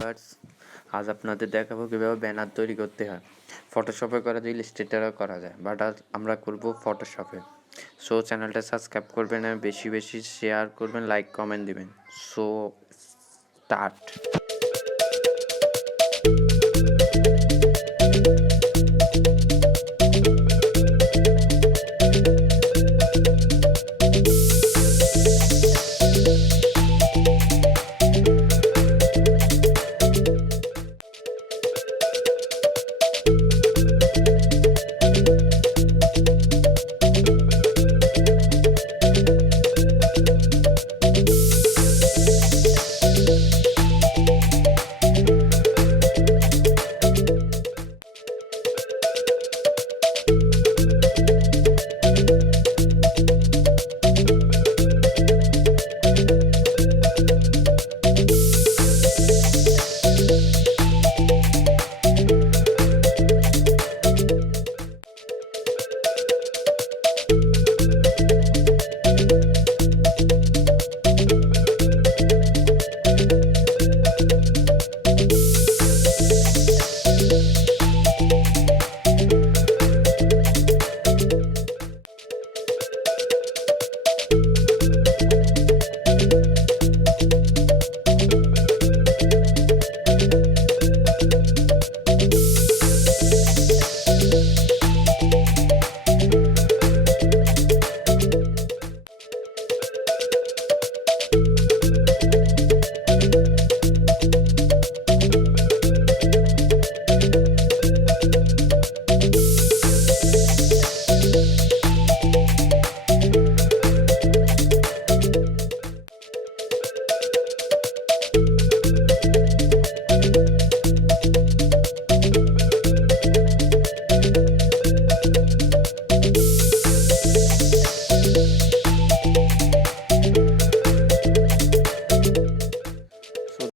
Viewers, আজ আপনাদের দেখাবো কীভাবে ব্যানার তৈরি করতে হয়। ফটোশপে করা যায়, ইলাস্ট্রেটরেও করা যায়, বাট আজ আমরা করব ফটোশপে। সো চ্যানেলটা সাবস্ক্রাইব করবেন, বেশি বেশি শেয়ার করবেন, লাইক কমেন্ট দিবেন। So start.